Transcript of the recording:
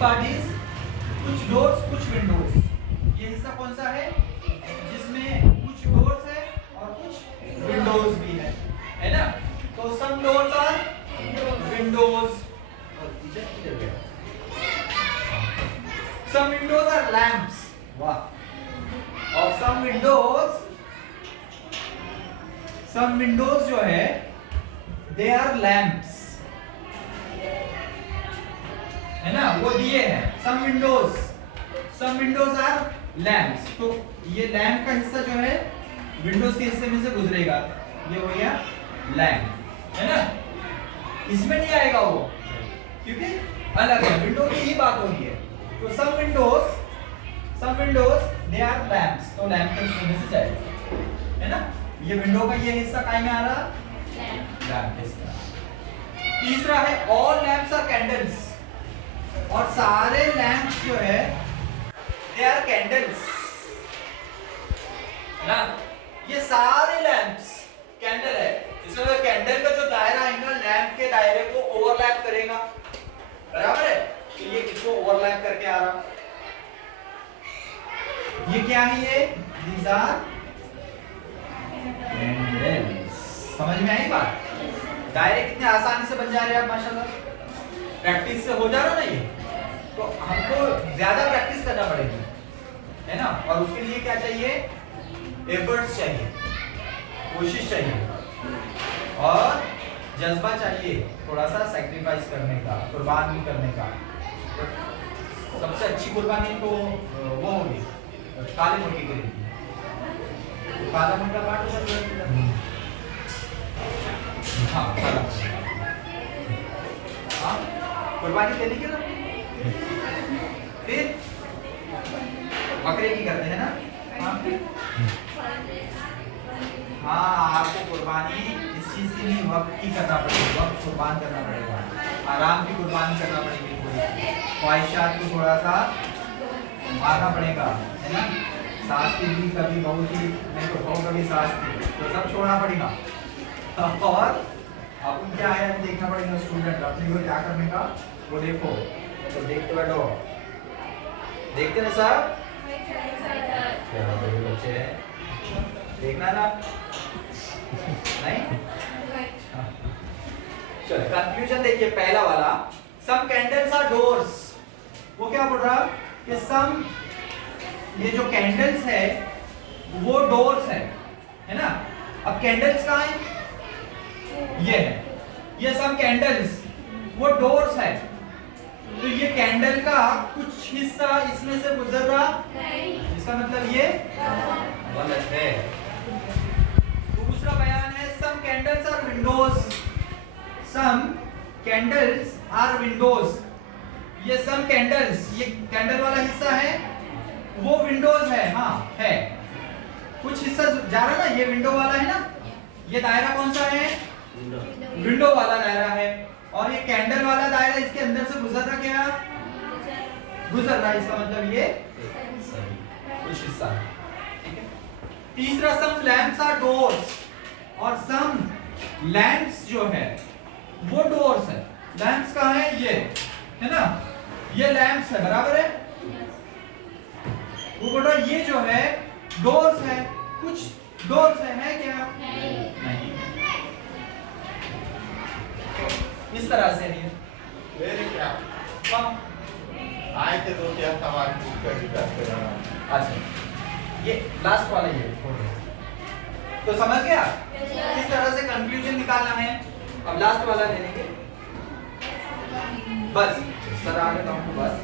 Part is कुछ doors कुछ Windows. ये हिस्सा कौन सा है जिसमें कुछ डोर्स है और कुछ विंडोज भी है ना? तो some doors are windows, some windows are lamps, वाह। और सम विंडोज जो है दे आर लैंप्स, है ना? वो दिए हैं सम विंडोज आर लैंप्स। तो ये लैंप का हिस्सा जो है विंडोज के हिस्से में से गुजरेगा, ये हो गया लैंप, है ना? इसमें नहीं आएगा वो क्योंकि अलग है, विंडो की ही बात हो रही है। तो सम विंडोज दे आर लैंप्स, तो लैंप के हिस्से में से जाएगा, है ना? ये विंडो का ये हिस्सा काहे में आ रहा? लैंप के हिस्सा। तीसरा है ऑल लैंप्स आर कैंडल्स, और सारे लैंप्स जो है दे आर कैंडल्स, ना? ये सारे लैंप्स कैंडल है। इसमें कैंडल का जो दायरा है ना लैंप के दायरे को ओवरलैप करेगा, बराबर है? तो ये किसको ओवरलैप करके आ रहा? ये क्या है? ये these are कैंडल्स। समझ में आई बात? दायरे कितने आसानी से बन जा रहे हैं आप माशाल्लाह, प्रैक्टिस से हो जा रहा ना ये। तो हमको ज्यादा प्रैक्टिस करना पड़ेगी, है ना? और उसके लिए क्या चाहिए? एफर्ट्स चाहिए, कोशिश चाहिए और जज्बा चाहिए, थोड़ा सा सैक्रिफाइस करने का, कुर्बानी करने का। तो सबसे अच्छी कुर्बानी तो वो होगी काले मुर्गे के लिए। तो काला मुर्गा पार्ट होगा, हाँ काला, हाँ कुर्बानी देने के ना। फिर बकरे की करते हैं ना? हाँ आपको कुर्बानी इस चीज की नहीं, वक्त की करना पड़ेगा, वक्त कुर्बान करना पड़ेगा, आराम की कुर्बानी करना पड़ेगी, ख्वाहिशात को थोड़ा सा मारना पड़ेगा, है ना? सास की भी कभी बहू की, नहीं तो बहू कभी सास की, तो सब छोड़ना पड़ेगा। और अपन क्या है देखना पड़ेगा, स्टूडेंट अपने को क्या करने का वो देखो, तो देखते बैठो, देखते ना साहब? बच्चे देखना ना, नहीं? चलो कंक्लूजन देखिए, पहला वाला सम कैंडल्स आर डोर्स। वो क्या बोल रहा कि सम, ये जो कैंडल्स है वो डोर्स है ना? अब कैंडल्स कहाँ है? ये है, ये सम कैंडल्स वो डोर्स है। तो ये कैंडल का कुछ हिस्सा इसमें से गुजर रहा नहीं, इसका मतलब ये गलत है। दूसरा बयान है some candles are windows, some candles are windows. ये सम कैंडल्स, ये कैंडल वाला हिस्सा है वो विंडोज है, हाँ है। कुछ हिस्सा जा रहा ना, ये विंडो वाला है ना, ये दायरा कौन सा है? विंडो वाला दायरा है। और ये कैंडल वाला दायरा इसके अंदर से गुजर रहा, क्या गुजर रहा, इसका मतलब ये सही कुछ हिस्सा है, ठीक है? तीसरा सम लैंप्स आर डोर्स, और सम लैंप्स जो है वो डोर्स है। लैंप्स कहाँ है? ये है ना, ये लैंप्स है, बराबर है? वो बोल रहा ये जो है डोर्स है, कुछ डोर्स है क्या? नहीं। इस तरह से है मेरे क्या आए थे 2-4 सवाल करते रहना। अच्छा ये लास्ट वाला ये तो समझ गया किस तरह से कंक्लूजन निकालना है? अब लास्ट वाला ले लेंगे बस, सर आगे तो हमको बस